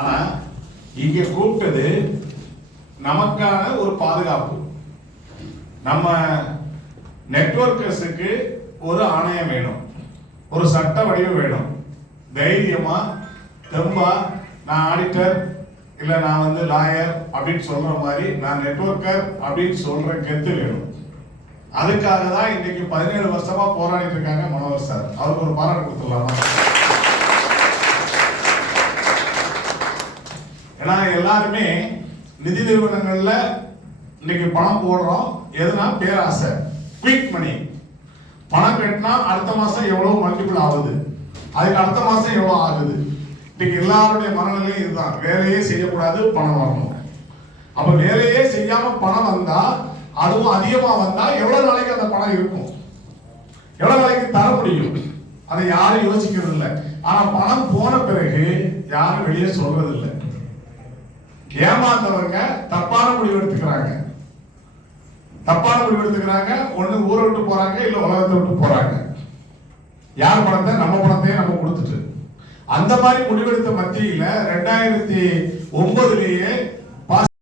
ஆனா இங்க கூப்பிட்டது நமக்கான ஒரு பாதுகாப்பு. நம்ம நெட்வொர்க்கர்ஸுக்கு ஒரு ஆணையம் வேணும், ஒரு சட்ட வடிவம் வேணும். தைரியமா தெம்பா நான் ஆடிட்டர் இல்ல நான் லாயர் அப்படின்னு சொல்ற மாதிரி நான் நெட்வொர்க்கர் அப்படின்னு சொல்ற கெத்து வேணும். அதுக்காக தான் இன்னைக்கு 17 வருஷமா போராடிட்டு இருக்காங்க மனோகர் சார். அவருக்கு ஒரு பாராட்டு கொடுத்துடலாமா? ஏன்னா எல்லாருமே நிதி நிறுவனங்கள்ல இன்னைக்கு பணம் போடுறோம். எதுனா பேராசை, குயிக் மணி. பணம் கட்டினா அடுத்த மாசம் எவ்வளவு மல்டிபிள் ஆகுது, அதுக்கு அடுத்த மாசம் எவ்வளவு ஆகுது. இன்னைக்கு எல்லாருடைய மனநிலையும் இதுதான், வேலையே செய்யக்கூடாது, பணம் வரணும். அப்ப வேலையே செய்யாம பணம் வந்தா, அதுவும் அதிகமா வந்தா எவ்வளவு நாளைக்கு அந்த பணம் இருக்கும், எவ்வளவு நாளைக்கு தர முடியும், அதை யாரும் யோசிக்கிறது இல்லை. ஆனா பணம் போன பிறகு யாரும் வெளியே சொல்றது இல்லை. ஏமாந்தவங்க தப்பான முடிவு எடுத்துக்கிறாங்க. ஒண்ணு ஊரை விட்டு போறாங்க, இல்ல உலகத்தை விட்டு போறாங்க. யார் பணத்தை? நம்ம பணத்தையே நம்ம கொடுத்துட்டு. அந்த மாதிரி முடிவெடுத்த மத்தியில 2009